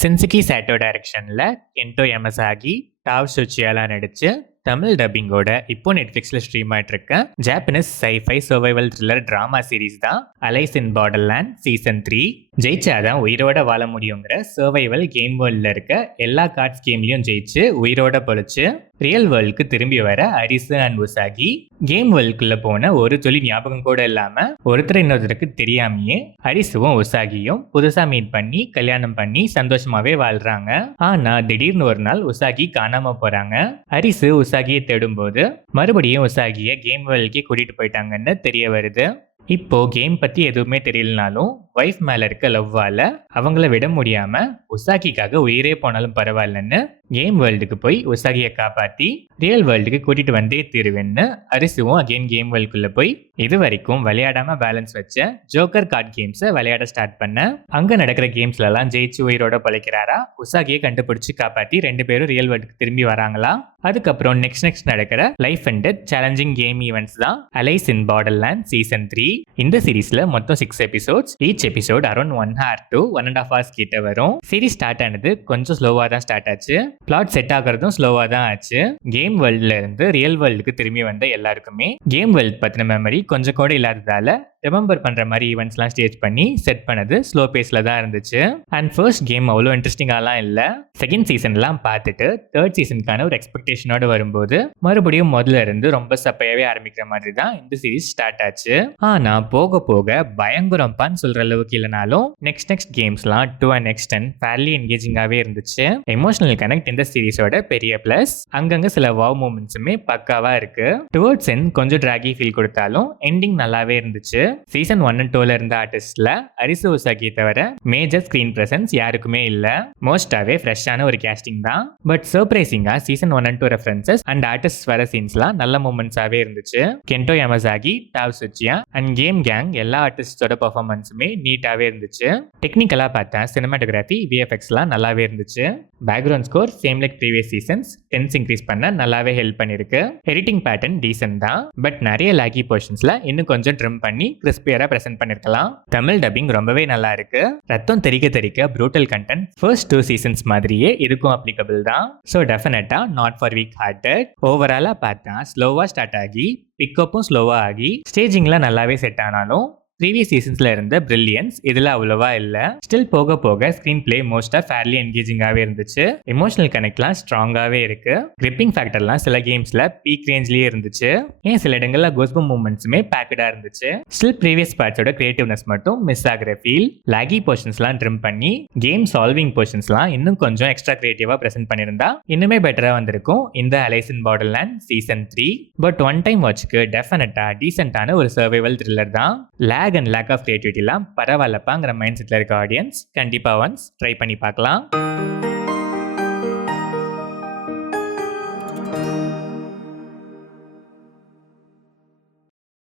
சென்சுகி சாட்டோ டைரக்ஷனில் Kento Yamazaki, டாவ் சுச்சியாலாம் நடிச்சு தமிழ் டப்பிங்கோட இப்போ நெட்ஃப்ளிக்ஸ்ல ஸ்ட்ரீம் ஆயிட்டு இருக்க Japanese sci-fi survival thriller drama series தான் அலைஸ் இன் பார்டர்லேண்ட் சீசன் 3. ஜெயிச்சாதான் உயிரோட வாழ முடியுங்கிற சர்வைவல் கேம் வேர்ல்டில் இருக்க எல்லா கார்ட்ஸ் கேம்லையும் ஜெயிச்சு உயிரோட பொழிச்சு ரியல் வேர்ல்டுக்கு திரும்பி வர அரிசு அண்ட் உசாகி கேம் வேர்ல்டுக்குள்ள போன ஒரு சொல்லி ஞாபகம் கூட இல்லாம ஒருத்தர் இன்னொருத்தருக்கு தெரியாமையே அரிசுவும் உசாகியும் புதுசா மீட் பண்ணி கல்யாணம் பண்ணி சந்தோஷமாவே வாழ்றாங்க. ஆனா திடீர்னு ஒரு நாள் உசாகி காணாம போறாங்க. அரிசு உசாகியை தேடும்போது மறுபடியும் உசாகியை கேம் வேர்ல்டுக்கே கூட்டிட்டு போயிட்டாங்கன்னு தெரிய வருது. இப்போ கேம் பத்தி எதுவுமே தெரியலனாலும் வைஃப் மேல இருக்க லவ்வால அவங்கள விட முடியாம உசாகிக்காக உயிரே போனாலும் பரவாயில்லன்னு கேம் வேர்ல்டுக்கு போய் உசாகியை காப்பாத்தி ரியல் வேர்ல்டுக்கு கூட்டிட்டு வந்தே தீருவேன்னு அரிசுவும் அகைன் கேம் வேர்ல்டுக்குள்ள போய் இது வரைக்கும் விளையாடாம பேலன்ஸ் வச்ச ஜோக்கர் கார்ட் கேம்ஸை விளையாட ஸ்டார்ட் பண்ண அங்க நடக்கிற கேம்ஸ்ல எல்லாம் ஜெயிச்சு உயிரோட பழைக்கிறாரா. உசாகியை கண்டுபிடிச்சு காப்பாத்தி 2 பேரும் ரியல் வேர்ல்டுக்கு திரும்பி வராங்களா. அதுக்கப்புறம் நெக்ஸ்ட் நடக்கிற life and death challenging game events தான் அலைஸ் இன் பார்டர்லேண்ட் சீசன் 3. இந்த சீரீஸ்ல மொத்தம் 6 episodes. Each episode around 1 hour to 1.5 hours கிட்ட வரும். சீரீஸ் ஸ்டார்ட் ஆனது கொஞ்சம் ஸ்லோவா தான் ஸ்டார்ட் ஆச்சு. பிளாட் செட் ஆகிறதும் ஸ்லோவா தான் ஆச்சு. கேம் வேர்ல்ட்ல இருந்து ரியல் வேர்ல்டுக்கு திரும்பி வந்த எல்லாருக்குமே கேம் வேர்ல்ட் பத்தின மெமரி கொஞ்சம் கூட இல்லாததால ரிமெம்பர் பண்ற மாதிரி ஈவெண்ட்ஸ்லாம் ஸ்டேஜ் பண்ணி செட் பண்ணது ஸ்லோ பேஸ்ல தான் இருந்துச்சு. அண்ட் ஃபர்ஸ்ட் கேம் அவ்வளோ இன்ட்ரெஸ்டிங்காலாம் இல்லை. செகண்ட் சீசன்லாம் பார்த்துட்டு தேர்ட் சீசனுக்கான ஒரு எக்ஸ்பெக்டேஷனோட வரும்போது மறுபடியும் முதல்ல இருந்து ரொம்ப சப்பையாவே ஆரம்பிக்கிற மாதிரி தான் இந்த சீரீஸ் ஸ்டார்ட் ஆச்சு. ஆனா போக போக பயங்கரம்பான்னு சொல்ற அளவுக்கு இல்லைனாலும் நெக்ஸ்ட் கேம்ஸ்லாம் டு அன் எக்ஸ்டென்ட் ஃபேர்லி என்கேஜிங்காவே இருந்துச்சு. எமோஷனல் கனெக்ட் இந்த சீரீஸோட பெரிய பிளஸ். அங்கங்க சில வாவ் மூமெண்ட்ஸுமே பக்காவா இருக்கு. டுவர்ட்ஸ் எண்ட் கொஞ்சம் டிராகி ஃபீல் கொடுத்தாலும் எண்டிங் நல்லாவே இருந்துச்சு. சீசன் 1 and 2ல இருந்த ஆர்டிஸ்ட்ல அரிசு உசாகியை தவிர மேஜர் ஸ்கிரீன் பிரசன்ஸ் யாருக்குமே இல்ல. மோஸ்டாவே ஃப்ரெஷ்ஷான ஒரு கேஸ்டிங் தான். பட் சர்ப்ரைசிங்கா season 1 and 2 references and artist வர சீன்ஸ்லாம் நல்ல மூமெண்ட்ஸாவே இருந்துச்சு. Kento Yamazaki, Tao Tsuchiya and game gang எல்லா ஆர்டிஸ்டோட பெர்ஃபார்மன்ஸுமே நீட்டாவே இருந்துச்சு. டெக்னிக்கலா பார்த்தா சினிமாட்டோகிராஃபி, விஎஃப்எக்ஸ்லாம் நல்லாவே இருந்துச்சு. Background score same like previous seasons tense increase பண்ண நல்லாவே ஹெல்ப் பண்ணிருக்கு. எடிட்டிங் பேட்டர்ன் டீசென்ட் தான். பட் நிறைய லாகி போர்ஷன்ஸ்ல இன்னும் கொஞ்சம் ட்ரிம் பண்ணி கிறிஸ்பியரா பிரசன்ட் பண்ணிருக்கலாம். தமிழ் டப்பிங் ரொம்பவே நல்லா இருக்கு. ரத்தம் தெறிக்க ப்ரூட்டல் கண்டென்ட் ஃபர்ஸ்ட் 2 சீசன்ஸ் மாதிரியே இதுக்கும் அப்ளிகபிள் தான். ஸோ டெஃபினட்டா நாட் ஃபார் வீக் ஹார்ட்டட். ஓவராலா பார்த்தா ஸ்லோவா ஸ்டார்ட் ஆகி பிக்கப்பும் ஸ்லோவா ஆகி ஸ்டேஜிங்ல நல்லாவே செட் ஆனாலும் ப்ரீவியஸ் சீசன்ஸ்ல இருந்த பிரில்லியன்ஸ் இதுல அவ்வளவா இல்ல. ஸ்டில் போக போக ஸ்கிரீன் பிளே மோஸ்டா ஃபேர்லி என்கேஜிங்காவே இருந்துச்சு. எமோஷனல் கனெக்ட்லாம் ஸ்ட்ராங்காவே இருக்கு. கிரிப்பிங் ஃபேக்டர்லாம் சில கேம்ஸ்ல பீக் ரேஞ்ச்லயே இருந்துச்சு. ஏன் சில இடங்கள்ல கோஸ்பம் மூமெண்ட்ஸுமே பேக்கடா இருந்துச்சு. ஸ்டில் ப்ரீவியஸ் பார்ட்ஸோட கிரியேட்டிவ்னஸ் மட்டும் மிஸ் ஆகிற ஃபீல். லாகி போர்ஷன்ஸ்லாம் ட்ரிம் பண்ணி கேம் சால்விங் போர்ஷன்ஸ்லாம் இன்னும் கொஞ்சம் எக்ஸ்ட்ரா கிரியேட்டிவா பிரசன்ட் பண்ணிருந்தா இன்னுமே பெட்டரா வந்திருக்கும் இந்த Alice in Borderland season 3. But one time வாட்ச்க்கு டெஃபினட்டா டீசென்டான ஒரு சர்வைவல் த்ரில்லர் தான். லேக் அண்ட் லேக் ஆஃப் கிரியேட்டிவிட்டிலாம் பரவாயில்லப்பாங்கிற மைண்ட் செட்ல இருக்க ஆடியன்ஸ் கண்டிப்பா ஒன்ஸ் ட்ரை பண்ணி பார்க்கலாம்.